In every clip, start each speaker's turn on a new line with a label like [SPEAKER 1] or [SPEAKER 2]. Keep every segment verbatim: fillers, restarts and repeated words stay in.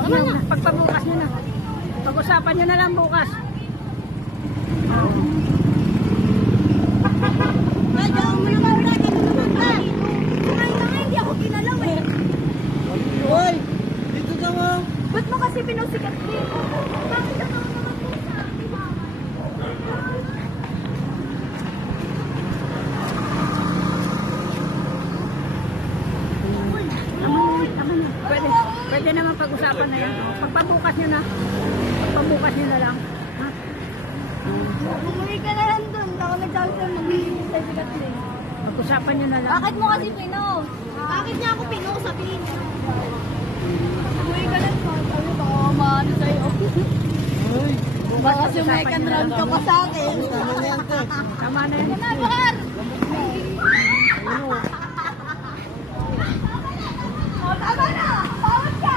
[SPEAKER 1] Huwag na, pagpabukas nyo na. Pag-usapan nyo na lang bukas.
[SPEAKER 2] Medyo mo yung mga natin naman ka. Kumain na nga, hindi ako kinalaw eh.
[SPEAKER 3] Hoy! Dito ka mo!
[SPEAKER 2] Ba't mo kasi pinusikat dito? Bakit ka naman naman po sa akin?
[SPEAKER 1] Tama na. Pwede, pwede naman pag-usapan na yan. Pagpabukas nyo na. Pagpabukas nyo na lang. Ha?
[SPEAKER 2] Bumuwi ka na lang dun. Ako nagsabi sa'yo, magbibigay sa sikat eh.
[SPEAKER 1] Pag-usapan nyo na lang.
[SPEAKER 2] Bakit mo kasi pino? Bakit niya ako pino? Sabihin niya. Bumuwi ka lang dun. Sabi ko, oh, maano sa'yo.
[SPEAKER 3] Hoy!
[SPEAKER 2] Baka sumekan round ka pa sa akin.
[SPEAKER 3] Tama na yan, te.
[SPEAKER 1] Tama na yan.
[SPEAKER 2] Ano, Bahar? Oh, tama na! Bawat ka!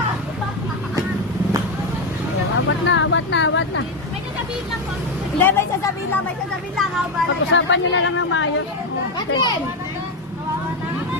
[SPEAKER 1] Awat na, awat na, awat na.
[SPEAKER 2] May sasabihin lang po. Hindi, may sasabihin lang, may sasabihin lang. Ako ba?
[SPEAKER 1] Pag-usapan nyo na lang ng maayos.
[SPEAKER 2] Bakit?